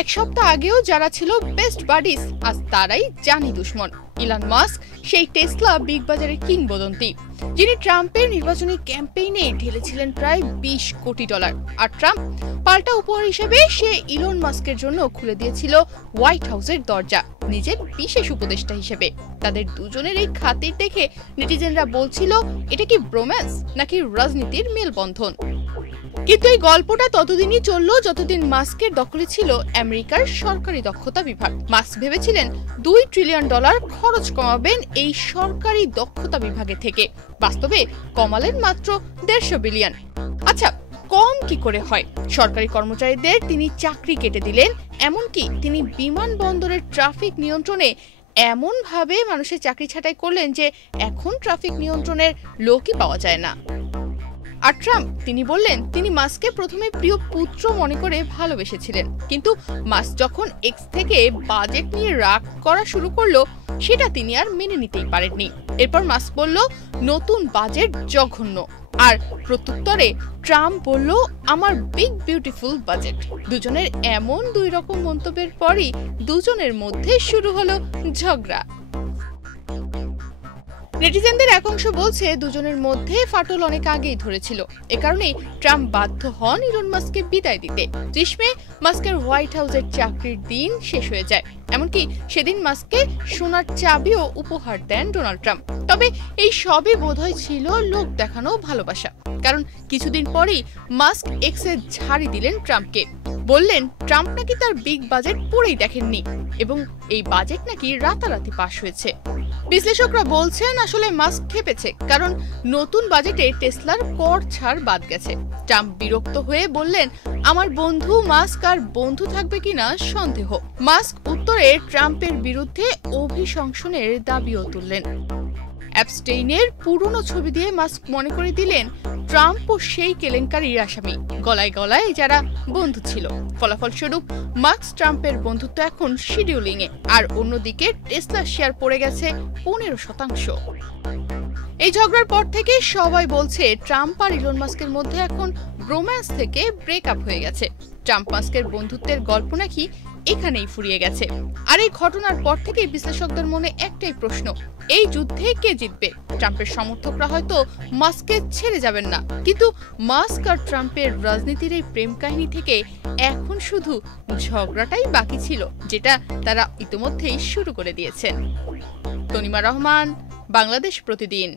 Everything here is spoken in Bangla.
এক সপ্তাহ আগেও যারা ছিল বেস্ট বাডিস আজ তারাই জানি দুশ্মন। ইলন মাস্ক সেই টেসলা বিগ বাজারের কিংবদন্তি, যিনি ট্রাম্পের নির্বাচনী ক্যাম্পেইনে ঢেলেছিলেন প্রায় $20 কোটি। আর ট্রাম্প পাল্টা উপহার হিসেবে সে ইলন মাস্কের জন্য খুলে দিয়েছিল হোয়াইট হাউসের দরজা নিজের বিশেষ উপদেষ্টা হিসেবে। তাদের দুজনের এই খাতির দেখে নেটিজেনরা বলছিল, এটা কি ব্রোম্যান্স নাকি রাজনীতির মেলবন্ধন। কিন্তু এই গল্পটা ততদিনই চলল যতদিন মাস্কের দখলে ছিল আমেরিকার সরকারি দক্ষতা বিভাগ। মাস্ক ভেবেছিলেন $2 ট্রিলিয়ন খরচ কমাবেন এই সরকারি দক্ষতা বিভাগে থেকে। বাস্তবে কমালেন মাত্র $150 বিলিয়ন। আচ্ছা, কম কি করে হয়? সরকারি কর্মচারীদের তিনি চাকরি কেটে দিলেন, এমনকি তিনি বিমানবন্দরের ট্রাফিক নিয়ন্ত্রণে এমন ভাবে মানুষের চাকরি ছাঁটাই করলেন যে এখন ট্রাফিক নিয়ন্ত্রণের লোকই পাওয়া যায় না। আর ট্রাম্প তিনি বললেন তিনি মাস্ককে প্রথমে প্রিয় পুত্র মনে করে ভালোবেসেছিলেন, কিন্তু মাস্ক যখন এক্স থেকে বাজেট নিয়ে রাগ করা শুরু করলো সেটা তিনি আর মেনে নিতেই পারেননি। এরপর মাস্ক বলল নতুন বাজেট জঘন্য, আর প্রত্যুত্তরে ট্রাম্প বলল আমার বিগ বিউটিফুল বাজেট। দুজনের এমন দুই রকম মন্তব্যের পরই দুজনের মধ্যে শুরু হলো ঝগড়া। নেটিজেনদের এক অংশ বলছে দুজনের মধ্যে ফাটল অনেক আগেই ধরেছিল, এ কারণেই ট্রাম্প বাধ্য হন ইলন মাস্ককে বিদায় দিতে। 30 মে মাস্কের হোয়াইট হাউসের চাকরির দিন শেষ হয়ে যায়, এমনকি সেদিন মাস্ককে সোনার চাবিও উপহার দেন ডোনাল্ড ট্রাম্প। তবে এই সবই বোধহয় ছিল লোক দেখানো ভালোবাসা, কারণ কিছুদিন পরেই মাস্ক এক্সে ঝাড়ি দিলেন ট্রাম্পকে। বললেন ট্রাম্প নাকি তার বিগ বাজেট পড়েই দেখেননি এবং এই বাজেট নাকি রাতারাতি পাশ হয়েছে। বিশ্লেষকরা বলছেন আসলে মাস্ক খেপেছে, কারণ নতুন বাজেটে টেসলার কর ছাড় বাদ গেছে। ট্রাম্প বিরক্ত হয়ে বললেন আমার বন্ধু মাস্ক আর বন্ধু থাকবে কিনা সন্দেহ। মাস্ক উত্তরে ট্রাম্পের বিরুদ্ধে অভিশংসনের দাবিও তুললেন। অ্যাপস্টেইনের পুরনো ছবি দিয়ে মাস্ক মনে করে দিলেন ট্রাম্পও সেই কেলেঙ্কারির আসামি, গলায় গলায় যারা বন্ধু ছিল। ফলাফলস্বরূপ মাস্ক ট্রাম্পের বন্ধুত্ব এখন শিডিউলিং এ, আর অন্যদিকে টেসলার শেয়ার পড়ে গেছে 15%। এই ঝগড়ার পর থেকে সবাই বলছে ট্রাম্প আর ইলন মাস্কের মধ্যে এখন রোম্যান্স থেকে ব্রেকআপ হয়ে গেছে। ট্রাম্প মাস্কের বন্ধুত্বের গল্প নাকি এখানেই ফুরিয়ে গেছে। আর এই ঘটনার পর থেকে বিশ্লেষকদের মনে একটাই প্রশ্ন, এই যুদ্ধে কে জিতবে? ট্রাম্পের সমর্থকরা হয়তো মাস্ককে ছেড়ে যাবেন না, কিন্তু মাস্ক আর ট্রাম্পের রাজনীতির এই প্রেম কাহিনী থেকে এখন শুধু ঝগড়াটাই বাকি ছিল, যেটা তারা ইতিমধ্যেই শুরু করে দিয়েছেন। তনিমা রহমান, বাংলাদেশ প্রতিদিন।